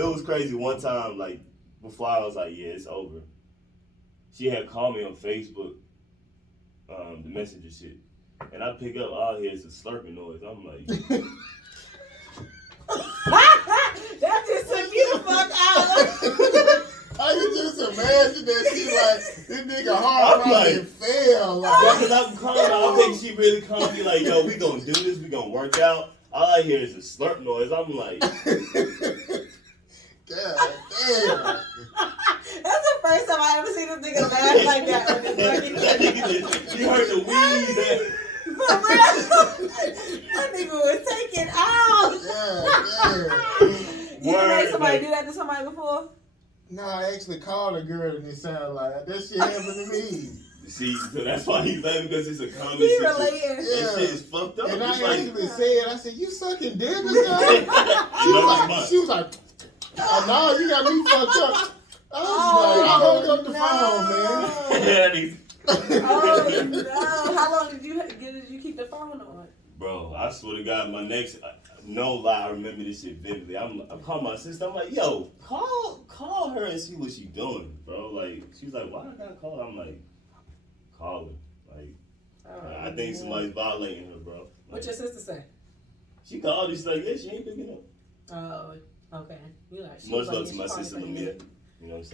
It was crazy. One time, like, before I was like, yeah, it's over. She had called me on Facebook, the messenger shit. And I pick up, all I hear is a slurping noise. I'm like... That just took you the fuck out. I can just imagine that she like, this nigga hard probably like, fail. Like, because I'm calling, I think she really called me like, yo, we gonna do this, we gonna work out. All I hear is a slurp noise. I'm like... God damn. That's the first time I ever seen this nigga laugh like that. You heard the wheeze. For real? That nigga was taking out. Yeah. You ever made somebody do that to somebody before? No, I actually called a girl and it sounded like that shit happened to me. See, so that's why he's laughing, because it's a common He situation. related. That shit is fucked up. And I It's actually like, said, you sucking dick or something? She was like, oh, no, you got me fucked up. I was like, I hung up the phone, man. Oh no! How long did you keep the phone on? Bro, I swear to God, my next, no lie, I remember this shit vividly. I'm calling my sister. I'm like, yo, call her and see what she doing, bro. Like, she's like, why I gotta call her? I'm like, call her. Like, I think somebody's violating her, bro. Like, What your sister say? She called. She's like, yeah, she ain't picking up. Oh, okay. You like, Much love to my sister, Lamia. You know what I'm saying?